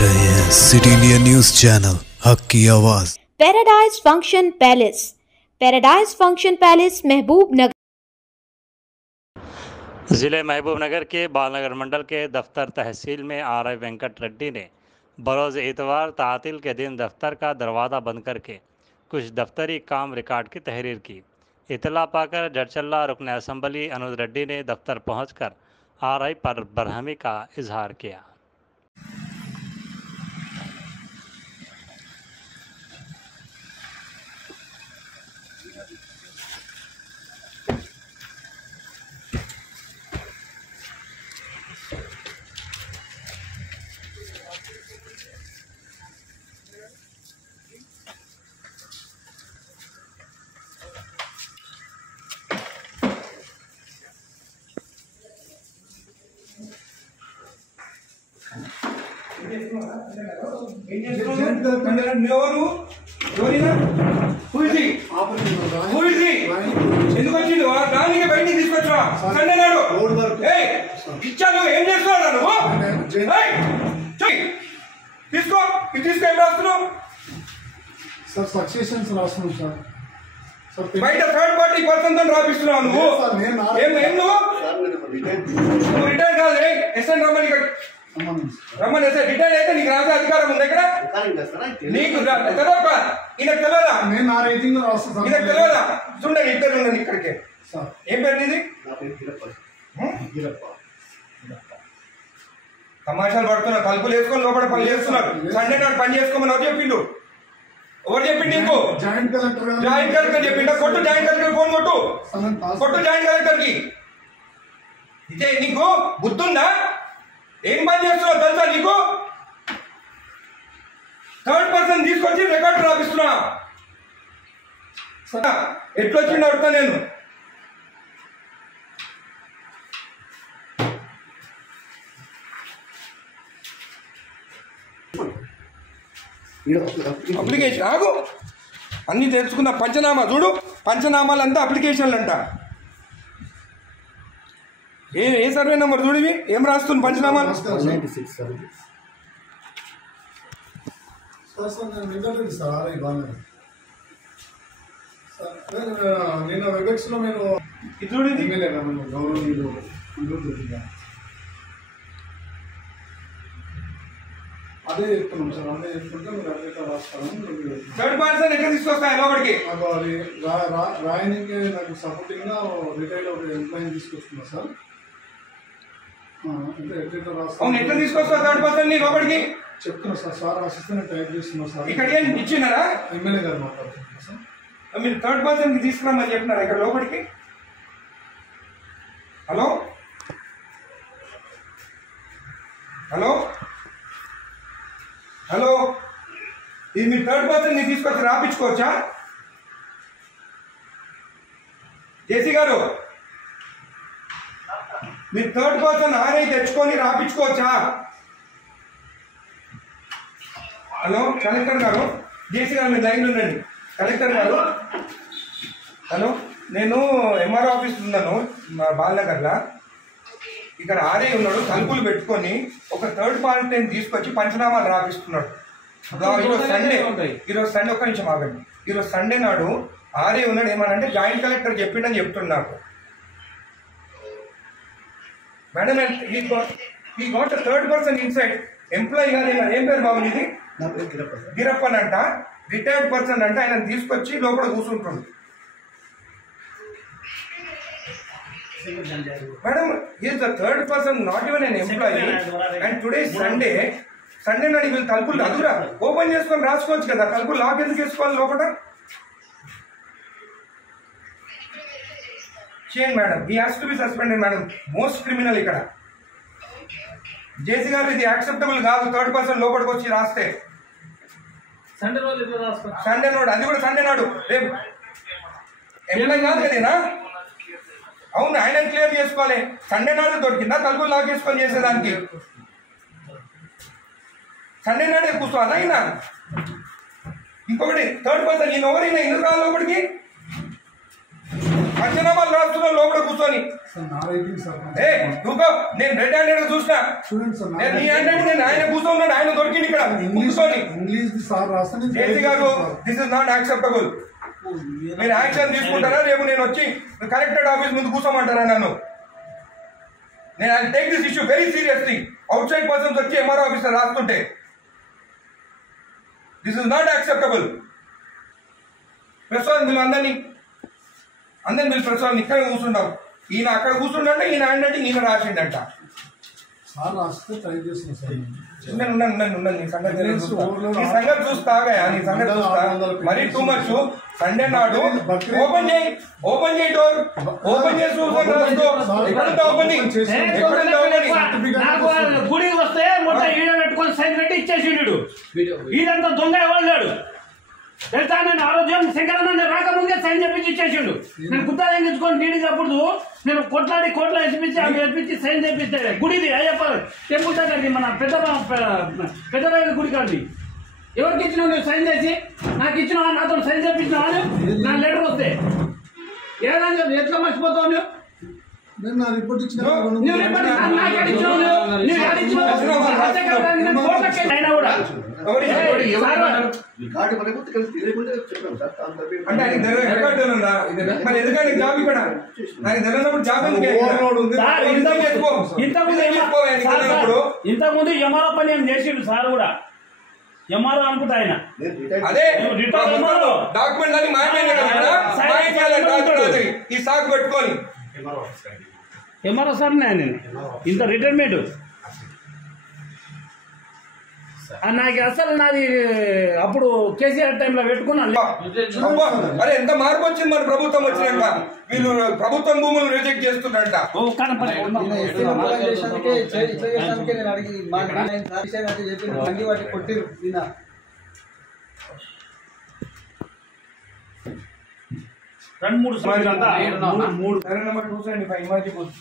रहे हैं city India news channel हक की आवाज। Paradise function palace, paradise function palace महबूब नगर। ज़िले महबूब नगर के बालनगर मंडल के दफ्तर तहसील में आर.आई. वेंकट रेड्डी ने बरोज़ इतवार तातील के दिन दफ्तर का दरवाज़ा बंद करके कुछ दफ्तरी काम रिकॉर्ड की तहरीर की। इतला पाकर जडचल्ला रुकन असम्बली अनुज रेड्डी ने दफ्तर पहुंचकर आर.आई. पर बरहमी का इजहार किया। సక్సెషన్స్ రాస్తున్నాం సార్ బయట థర్డ్ పార్టీ పర్సన్ తో రాపిస్తున్నావు నువ్వు రిటైర్ కాదు ఎస్ఎన్ రమ్మని ఎస్ఐ రిటైర్ అయితే నీకు రాసే అధికారం ఉంది ఇక్కడ నీకు తెలియదా ఈయనకు తెలియదా నేను నా రేటింగ్ రాస్తాను ఈయనకు తెలియదా చూడండి ఇద్దరు ఉండండి ఇక్కడికి ఏం పేరు నీది తమాషాలు పడుతున్నా తలుపులు వేసుకొని లోపల పని చేస్తున్నారు సండే నాడు పని చేసుకోమని ఎవరు చెప్పిండు నీకు జాయింట్ కలెక్టర్ చెప్పిండ కొట్టు జాయింట్ కలెక్టర్ ఫోన్ కొట్టు జాయింట్ కలెక్టర్ కి ఇదే నీకు బుద్ధుందా ఏం పని చేస్తున్నావు తెలుసా నీకు థర్డ్ పర్సన్ తీసుకొచ్చి రికార్డు రాపిస్తున్నా ఎట్లొచ్చిండు అడుగుతా నేను అప్లికేషన్ ఆగు అన్ని తెలుసుకున్న పంచనామా చూడు పంచనామాలంతా అప్లికేషన్లు అంట ఏ సర్వే నెంబర్ చూడివి ఏం రాస్తుంది పంచనామాలు నేను వెబెక్స్ లో నేను ఇది చూడింది గౌరవనీయులు అదే చెప్తున్నాం సార్ అదే చెప్తుంటే మీరు అట్లా రాస్తాను థర్డ్ పర్సన్ ఎక్కడ తీసుకొస్తా లోపలికి రాయనికి నాకు సపోర్టింగ్ గా రిటైల్ ఒక ఎంప్లాయీ తీసుకొస్తున్నా సార్ అంటే ఎట్లా రాస్తాను ఎట్లా తీసుకొస్తా థర్డ్ పర్సన్ ని లోపలికి చెప్తున్నా సార్ రాసిస్తే నేను టైప్ చేస్తున్నా సార్ ఇక్కడ ఏం ఇచ్చినారా ఎమ్మెల్యే గారు మాట్లాడుతున్నా సార్ మీరు థర్డ్ పర్సన్ కి తీసుకురామని చెప్పినారా ఇక్కడ లోపలికి హలో హలో హలో ఇది మీరు థర్డ్ పర్సన్ ని తీసుకొచ్చి రాపించుకోవచ్చా జేసీ గారు మీరు థర్డ్ పర్సన్ ఆర్ఐ తెచ్చుకొని రాపించుకోవచ్చా హలో కలెక్టర్ గారు జేసీ గారు మీరు లైన్లో ఉండండి కలెక్టర్ గారు హలో నేను ఎంఆర్ఓ ఆఫీస్ ఉన్నాను మా బాలనగర్లో ఇక్కడ ఆర్ఐ ఉన్నాడు తలుపులు పెట్టుకొని ఒక థర్డ్ పార్టీని తీసుకొచ్చి పంచనామాలు రాపిస్తున్నాడు ఈరోజు సండే ఒక్క నిమిషం ఆగండి ఈరోజు సండే నాడు ఆర్ఐ ఉన్నాడు ఏమనంటే జాయింట్ కలెక్టర్ చెప్పిండని చెప్తున్నాడు నాకు మేడం ఈ got third person inside employee గారు ఏం పేరు బాబు ఇది గిరప్పన్ అంట రిటైర్డ్ పర్సన్ అంటే ఆయన తీసుకొచ్చి లోపల కూర్చుంటుంది Madam, he is the third person, not even an employee. And today is Sunday. Sunday నాడు వీళ్ళు తలుపులు అదురా ఓపెన్ చేసుకొని రాసుకోవచ్చు కదా తలుపులు లాక్ ఎందుకు వేసుకోవాలి లోపల చేయండి madam he has to be suspended madam most criminal ఇక్కడ జేసీ గారు ఇది యాక్సెప్టబుల్ కాదు థర్డ్ పర్సన్ లోపలికి వచ్చి రాస్తే సండే నాడు అది కూడా సండే నాడు రేపు ఎంప్లాయ్ కాదు కదేనా అవును ఆయన క్లియర్ చేసుకోవాలి సండే నాడు దొరికిందా తలుపులు లాక్ చేసుకొని చేసేదానికి సండే నాడే కూర్చోవాలా ఆయన ఇంకొకటి థర్డ్ పర్సన్ ఈయన ఎవరైనా ఎందుకు రాలి లోపలికి పంచనామాలు రాస్తున్నా లోపల కూర్చొని నేను రెడ్ హ్యాండెడ్ చూసినా నేను నీ హ్యాండెడ్ నేను ఆయన కూర్చోన్నాడు ఆయన దొరికింది ఇక్కడ ఇంగ్లీష్ సార్ రాస్తాను జేసీ గారు దిస్ ఇస్ నాట్ యాక్సెప్టబుల్. మీరు యాక్షన్ తీసుకుంటారా రేపు నేను వచ్చి కలెక్టరేట్ ఆఫీస్ ముందు కూర్చోమంటారా నన్ను? నేను I take this issue very seriously. Outside persons వచ్చి ఎంఆర్ఓ ఆఫీసర్ రాస్తుంటే this is not acceptable. Press వాళ్ళు అందరినీ మీరు ప్రెస్ వాళ్ళని ఇక్కడ కూర్చుంటాం. ఈయన అక్కడ కూర్చుంటే ఈయన అంటే ఈయన రాసిండంట. సార్ రాస్తే ట్రై చేస్తున్నా సార్. ఉండండి నీ సంగతి చూస్తాగా నీ సంగతి చూస్తా. మరీ టూ మచ్. సండే నాడు ఓపెన్ చేయి డోర్ ఓపెన్ చేసి ఎక్కడంతా ఓపెనింగ్ గుడికి వస్తే మొత్తం ఈడ పెట్టుకొని సైన్ పెట్టి ఇచ్చేసిండు. ఈడంతా దొంగ ఎవరు తెలుసా? నేను ఆరోగ్యం శంకరన్న రాకముందే సైన్ చెప్పించి ఇచ్చేసిండు. నేను గుత్తా తెంగించుకొని నీడి అప్పుడు నేను కోట్ల వేసిపించి ఆమె వేసిపించి సైన్ చేపిస్తాడు. గుడిది అయ్యప్ప టెంపుల్ దగ్గరది మన పెద్ద గుడి కాదు. ఎవరికి ఇచ్చినావు నువ్వు సైన్ చేసి? నాకు ఇచ్చినావా? నాతో సైన్ చేపించినావా? నా లెటర్ వస్తే ఏదైనా ఎట్లా మర్చిపోతావు నువ్వు? నేను నా రిపోర్ట్ ఇచ్చిన ఇంతకుముందు ఎంఆర్ఓ పని ఏం చేసిండు సార్ కూడా. ఎంఆర్ఓ అనుకుంటా ఆయన. అదే డాక్యుమెంట్ అని ఈ సాగు పెట్టుకొని ఎంఆర్ఓ సార్ నేను ఇంత రిటైర్మెంట్ నాకు అసలు నాది అప్పుడు కేసీఆర్ టైంలో పెట్టుకున్నాను. అరే ఎంత మార్పు వచ్చింది మన ప్రభుత్వం వచ్చినాక. వీళ్ళు ప్రభుత్వం భూములు రిజెక్ట్ చేస్తున్నారంట. రెండు మూడు మూడు 275